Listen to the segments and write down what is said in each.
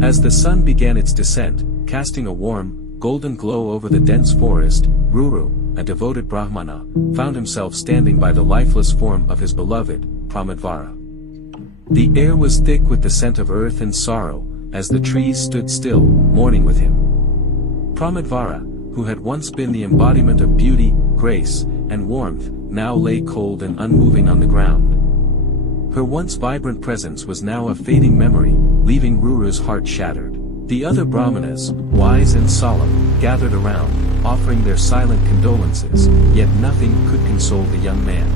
As the sun began its descent, casting a warm, golden glow over the dense forest, Ruru, a devoted Brahmana, found himself standing by the lifeless form of his beloved, Pramadvara. The air was thick with the scent of earth and sorrow, as the trees stood still, mourning with him. Pramadvara, who had once been the embodiment of beauty, grace, and warmth, now lay cold and unmoving on the ground. Her once vibrant presence was now a fading memory, leaving Ruru's heart shattered. The other Brahmanas, wise and solemn, gathered around, offering their silent condolences, yet nothing could console the young man.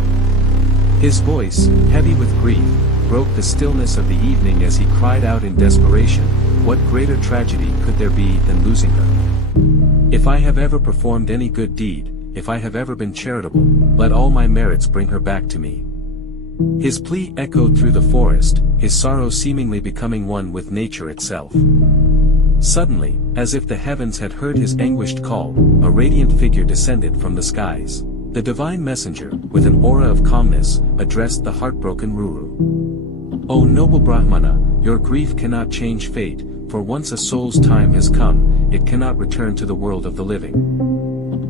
His voice, heavy with grief, broke the stillness of the evening as he cried out in desperation, "What greater tragedy could there be than losing her? If I have ever performed any good deed, if I have ever been charitable, let all my merits bring her back to me." His plea echoed through the forest, his sorrow seemingly becoming one with nature itself. Suddenly, as if the heavens had heard his anguished call, a radiant figure descended from the skies. The divine messenger, with an aura of calmness, addressed the heartbroken Ruru. "O noble Brahmana, your grief cannot change fate, for once a soul's time has come, it cannot return to the world of the living."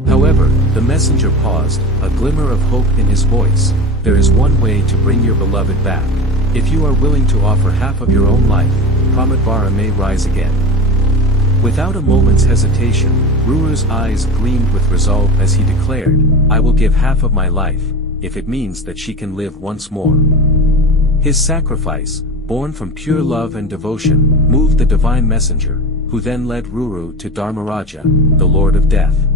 However, the messenger paused, a glimmer of hope in his voice. "There is one way to bring your beloved back. If you are willing to offer half of your own life, Pramadvara may rise again." Without a moment's hesitation, Ruru's eyes gleamed with resolve as he declared, "I will give half of my life, if it means that she can live once more." His sacrifice, born from pure love and devotion, moved the divine messenger, who then led Ruru to Dharmaraja, the Lord of Death.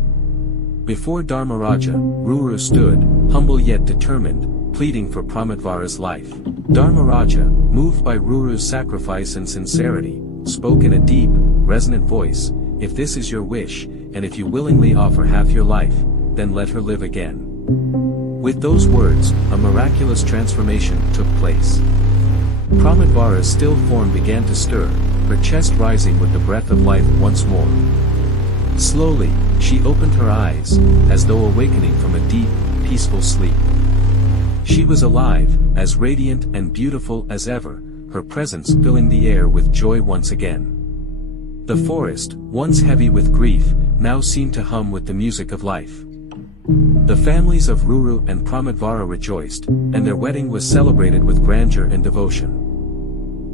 Before Dharmaraja, Ruru stood, humble yet determined, pleading for Pramadvara's life. Dharmaraja, moved by Ruru's sacrifice and sincerity, spoke in a deep, resonant voice, "If this is your wish, and if you willingly offer half your life, then let her live again." With those words, a miraculous transformation took place. Pramadvara's still form began to stir, her chest rising with the breath of life once more. Slowly, she opened her eyes, as though awakening from a deep, peaceful sleep. She was alive, as radiant and beautiful as ever, her presence filling the air with joy once again. The forest, once heavy with grief, now seemed to hum with the music of life. The families of Ruru and Pramadvara rejoiced, and their wedding was celebrated with grandeur and devotion.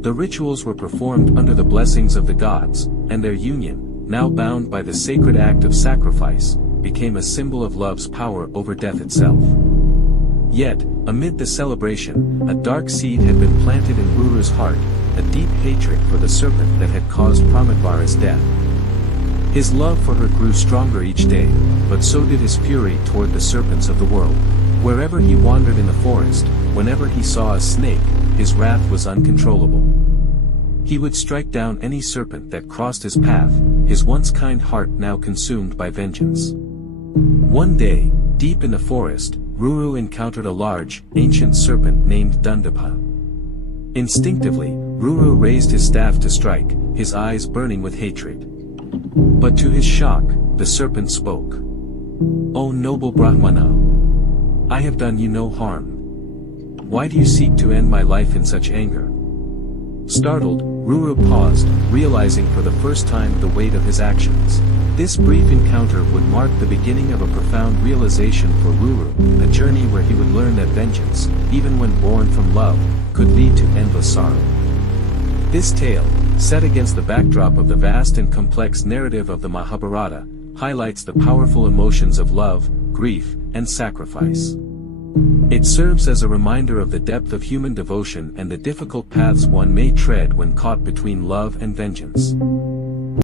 The rituals were performed under the blessings of the gods, and their union, now bound by the sacred act of sacrifice, became a symbol of love's power over death itself. Yet, amid the celebration, a dark seed had been planted in Ruru's heart, a deep hatred for the serpent that had caused Pramadvara's death. His love for her grew stronger each day, but so did his fury toward the serpents of the world. Wherever he wandered in the forest, whenever he saw a snake, his wrath was uncontrollable. He would strike down any serpent that crossed his path, his once kind heart now consumed by vengeance. One day, deep in the forest, Ruru encountered a large, ancient serpent named Dundapa. Instinctively, Ruru raised his staff to strike, his eyes burning with hatred. But to his shock, the serpent spoke. "O noble Brahmana! I have done you no harm. Why do you seek to end my life in such anger?" Startled, Ruru paused, realizing for the first time the weight of his actions. This brief encounter would mark the beginning of a profound realization for Ruru, a journey where he would learn that vengeance, even when born from love, could lead to endless sorrow. This tale, set against the backdrop of the vast and complex narrative of the Mahabharata, highlights the powerful emotions of love, grief, and sacrifice. It serves as a reminder of the depth of human devotion and the difficult paths one may tread when caught between love and vengeance.